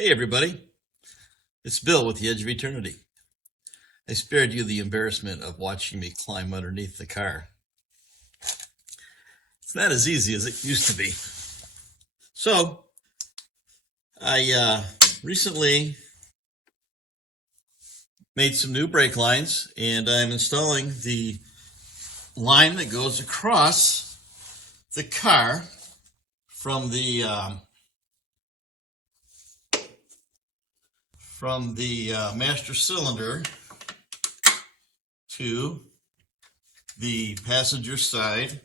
Hey everybody, it's Bill with the Edge of Eternity. I spared you the embarrassment of watching me climb underneath the car. It's not as easy as it used to be. So, I recently made some new brake lines, and I'm installing the line that goes across the car from the master cylinder to the passenger side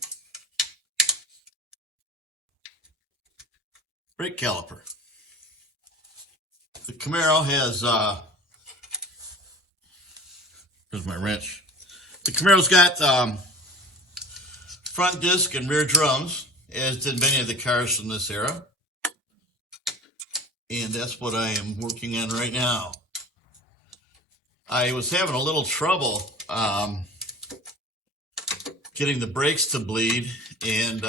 brake caliper. The Camaro has, here's my wrench. The Camaro's got front disc and rear drums, as did many of the cars from this era. And that's what I am working on right now. I was having a little trouble getting the brakes to bleed, and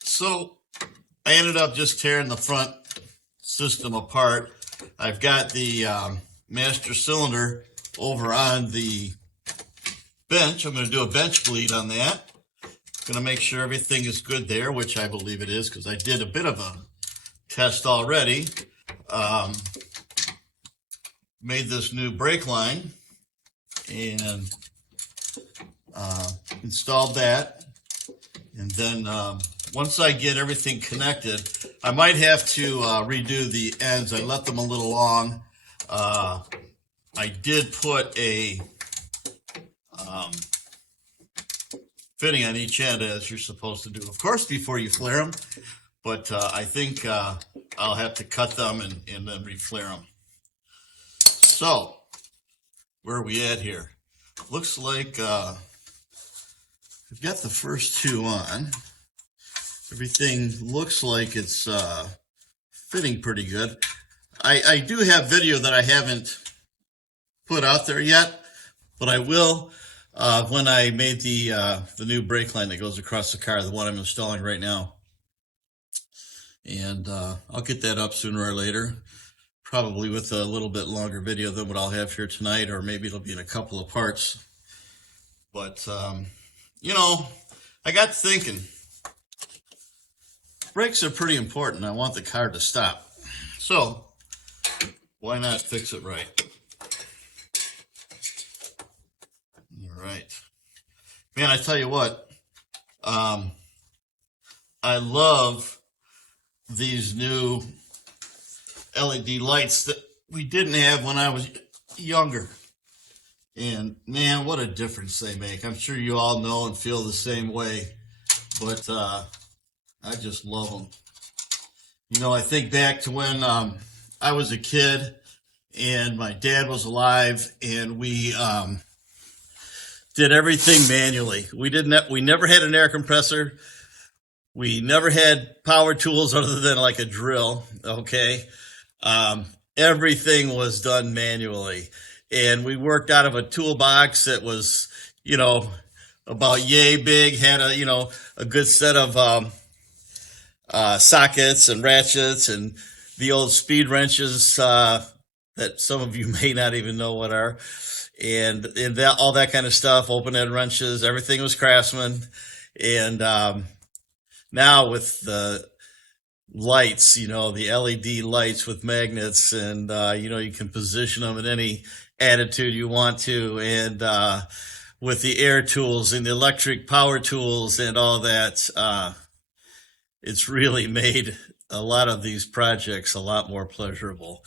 so I ended up just tearing the front system apart. I've got the master cylinder over on the bench. I'm going to do a bench bleed on that. Going to make sure everything is good there, which I believe it is because I did a bit of a test already. Made this new brake line and installed that. And then once I get everything connected, I might have to redo the ends. I left them a little long. I did put a fitting on each end, as you're supposed to do, of course, before you flare them. But I think I'll have to cut them and then reflare them. So, where are we at here? Looks like we've got the first two on. Everything looks like it's fitting pretty good. I do have video that I haven't put out there yet, but I will when I made the new brake line that goes across the car, the one I'm installing right now. And I'll get that up sooner or later, probably with a little bit longer video than what I'll have here tonight, or maybe it'll be in a couple of parts. But, you know, I got thinking, brakes are pretty important. I want the car to stop. So, why not fix it right? All right. Man, I tell you what, I love these new LED lights that we didn't have when I was younger. And man, what a difference they make. I'm sure you all know and feel the same way, but I just love them. You know, I think back to when I was a kid and my dad was alive, and we did everything manually. We never had an air compressor. We never had power tools other than like a drill, okay? Everything was done manually. And we worked out of a toolbox that was, you know, about yay big, had a good set of sockets and ratchets and the old speed wrenches that some of you may not even know what are. And that, all that kind of stuff, open-end wrenches, everything was Craftsman. And now with the lights, you know, the LED lights with magnets, and you know, you can position them in any attitude you want to, and with the air tools and the electric power tools and all that, it's really made a lot of these projects a lot more pleasurable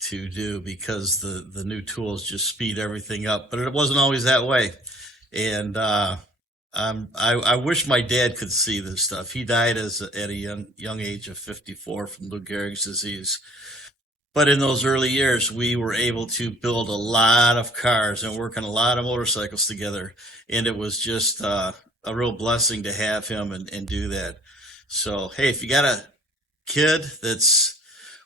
to do, because the new tools just speed everything up. But it wasn't always that way. And I wish my dad could see this stuff. He died at a young age of 54 from Lou Gehrig's disease. But in those early years, we were able to build a lot of cars and work on a lot of motorcycles together. And it was just a real blessing to have him and do that. So, hey, if you got a kid that's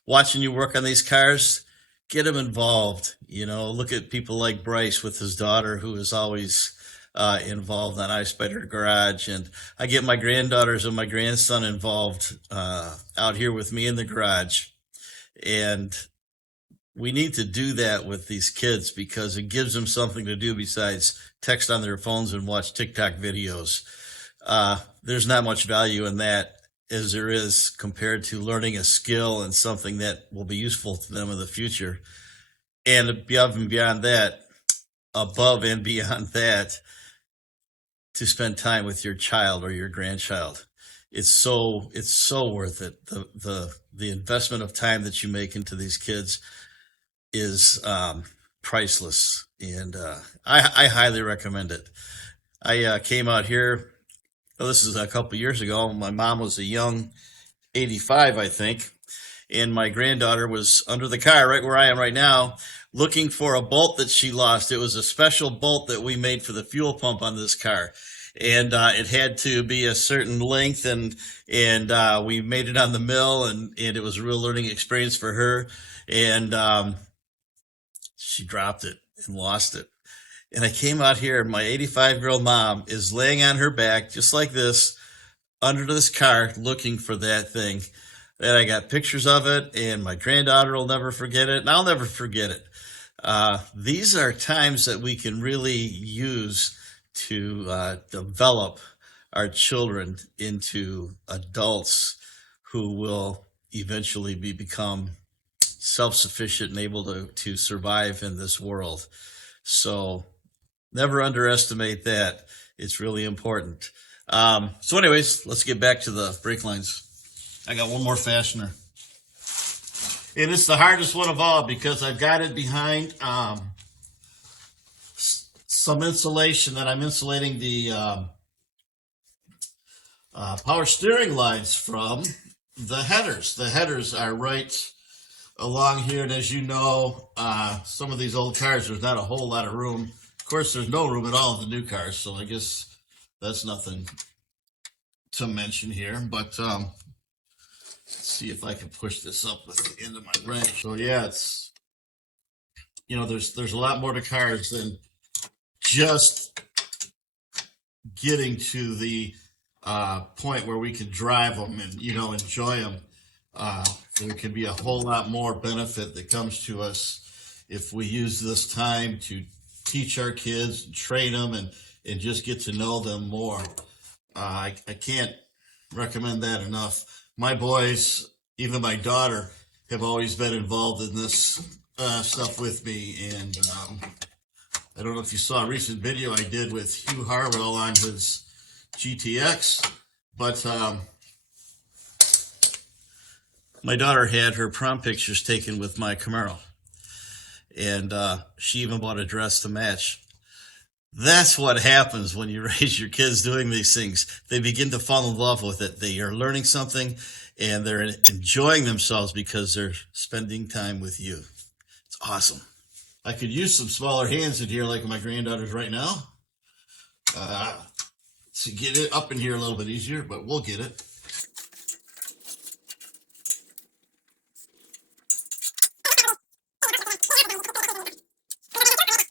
watching you work on these cars, get him involved. You know, look at people like Bryce with his daughter, who is always involved on iSpider Garage, and I get my granddaughters and my grandson involved out here with me in the garage. And we need to do that with these kids because it gives them something to do besides text on their phones and watch TikTok videos. There's not much value in that as there is compared to learning a skill and something that will be useful to them in the future. And above and beyond that, to spend time with your child or your grandchild. It's so worth it. The investment of time that you make into these kids is priceless, and I highly recommend it. I came out here. Oh, this is a couple years ago. My mom was a young 85, I think, and my granddaughter was under the car right where I am right now, looking for a bolt that she lost. It was a special bolt that we made for the fuel pump on this car, and it had to be a certain length, and we made it on the mill, and it was a real learning experience for her, and she dropped it and lost it. And I came out here, and my 85-year-old mom is laying on her back just like this under this car looking for that thing. And I got pictures of it, and my granddaughter will never forget it, and I'll never forget it. These are times that we can really use to develop our children into adults who will eventually become self-sufficient and able to survive in this world. So never underestimate that. It's really important. So anyways, let's get back to the brake lines. I got one more fastener. And it's the hardest one of all because I've got it behind some insulation that I'm insulating the power steering lines from the headers. The headers are right along here, and as you know, some of these old cars, there's not a whole lot of room. Of course, there's no room at all in the new cars, so I guess that's nothing to mention here. But let's see if I can push this up with the end of my wrench. So yeah, it's, you know, there's a lot more to cars than just getting to the point where we can drive them and, you know, enjoy them. There can be a whole lot more benefit that comes to us if we use this time to teach our kids, train them, and just get to know them more. I can't recommend that enough. My boys, even my daughter, have always been involved in this stuff with me. And I don't know if you saw a recent video I did with Hugh Harwell on his GTX, but my daughter had her prom pictures taken with my Camaro, and she even bought a dress to match. That's what happens when you raise your kids doing these things. They begin to fall in love with it. They are learning something, and they're enjoying themselves because they're spending time with you. It's awesome. I could use some smaller hands in here like my granddaughter's right now to get it up in here a little bit easier, but we'll get it.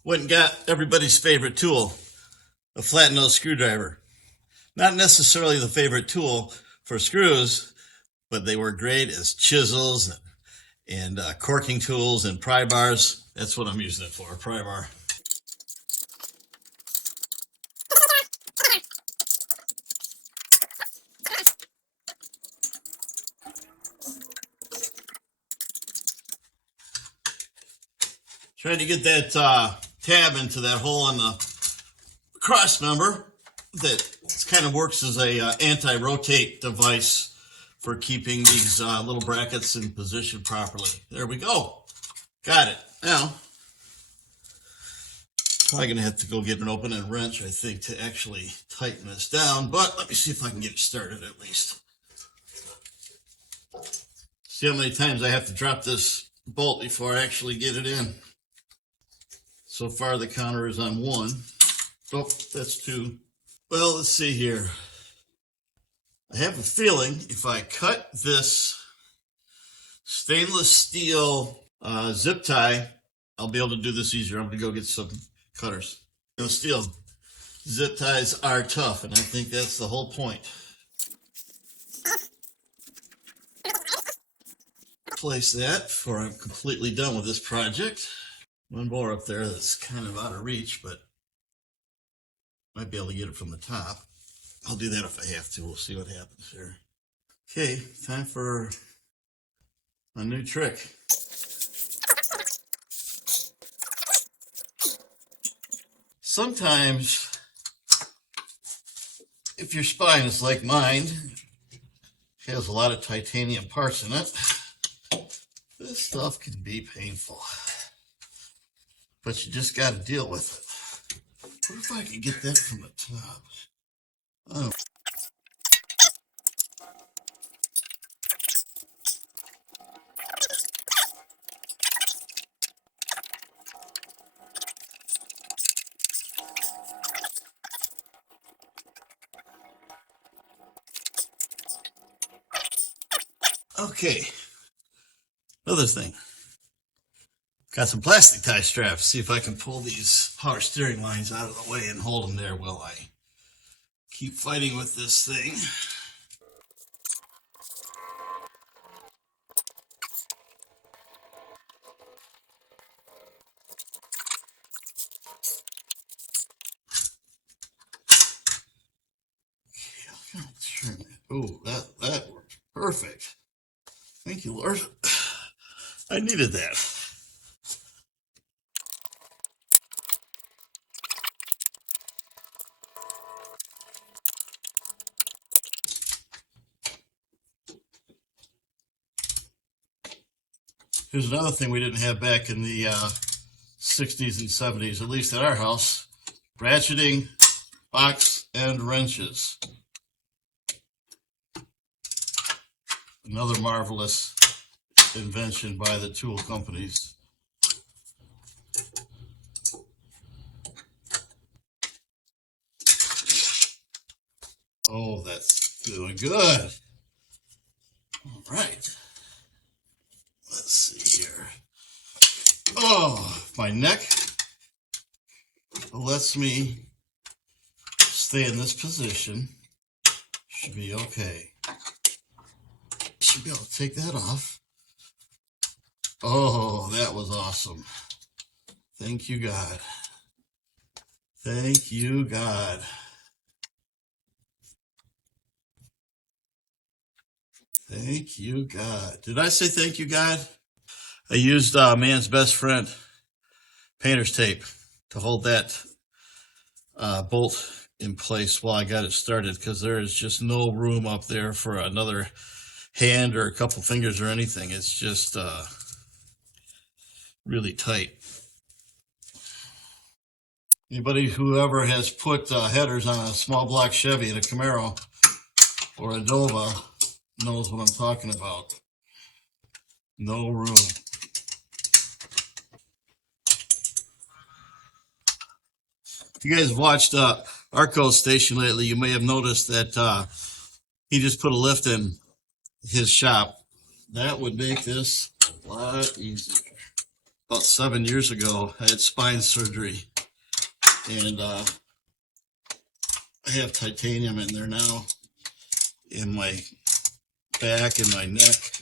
Went and got everybody's favorite tool, a flat nose screwdriver. Not necessarily the favorite tool for screws, but they were great as chisels and corking tools and pry bars. That's what I'm using it for, a pry bar. Trying to get that tab into that hole in the cross member that kind of works as a anti-rotate device for keeping these little brackets in position properly. There we go. Got it. Now, probably going to have to go get an open-end wrench, I think, to actually tighten this down. But let me see if I can get it started at least. See how many times I have to drop this bolt before I actually get it in. So far, the counter is on 1. Oh, that's 2. Well, let's see here. I have a feeling if I cut this stainless steel zip tie, I'll be able to do this easier. I'm going to go get some cutters. Steel Zip ties are tough, and I think that's the whole point. Place that before I'm completely done with this project. One more up there that's kind of out of reach, but might be able to get it from the top. I'll do that if I have to. We'll see what happens here. Okay, time for a new trick. Sometimes, if your spine is like mine, has a lot of titanium parts in it, this stuff can be painful. But you just got to deal with it. What if I could get that from the top? Oh. Okay, another thing. Got some plastic tie straps. See if I can pull these power steering lines out of the way and hold them there while I keep fighting with this thing. Oh, that worked perfect. Thank you, Lord. I needed that. Here's another thing we didn't have back in the 60s and 70s, at least at our house. Ratcheting, box end wrenches. Another marvelous invention by the tool companies. Oh, that's doing good. All right. Let's see here. Oh, my neck lets me stay in this position. Should be okay. Should be able to take that off. Oh, that was awesome. Thank you, God. Thank you, God. Thank you, God. Did I say thank you, God? I used man's best friend, painter's tape, to hold that bolt in place while I got it started, because there is just no room up there for another hand or a couple fingers or anything. It's just really tight. Anybody who ever has put headers on a small block Chevy in a Camaro or a Nova knows what I'm talking about. No room. If you guys have watched Arco's station lately, you may have noticed that he just put a lift in his shop. That would make this a lot easier. About 7 years ago, I had spine surgery, and I have titanium in there now in my back and my neck.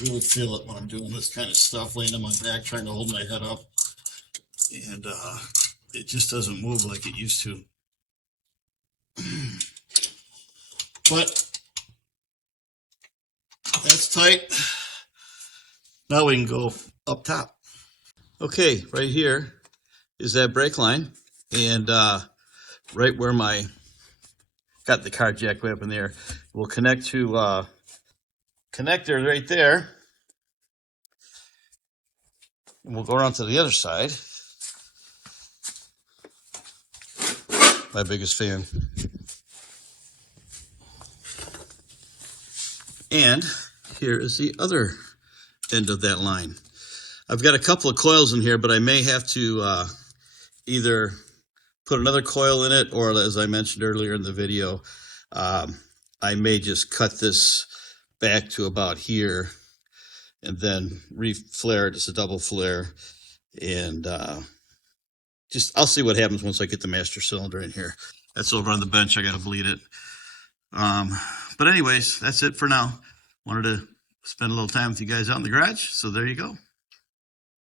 Really feel it when I'm doing this kind of stuff, laying on my back, trying to hold my head up, and it just doesn't move like it used to. But that's tight. Now we can go up top. Okay, right here is that brake line, and right where my got the car jack way up in there, we'll connect to connector right there, and we'll go around to the other side. My biggest fan. And here is the other end of that line. I've got a couple of coils in here, but I may have to either put another coil in it, or as I mentioned earlier in the video, I may just cut this back to about here and then re-flare it as a double flare and I'll see what happens once I get the master cylinder in here. That's over on the bench. I got to bleed it. But anyways, that's it for now. Wanted to spend a little time with you guys out in the garage. So there you go.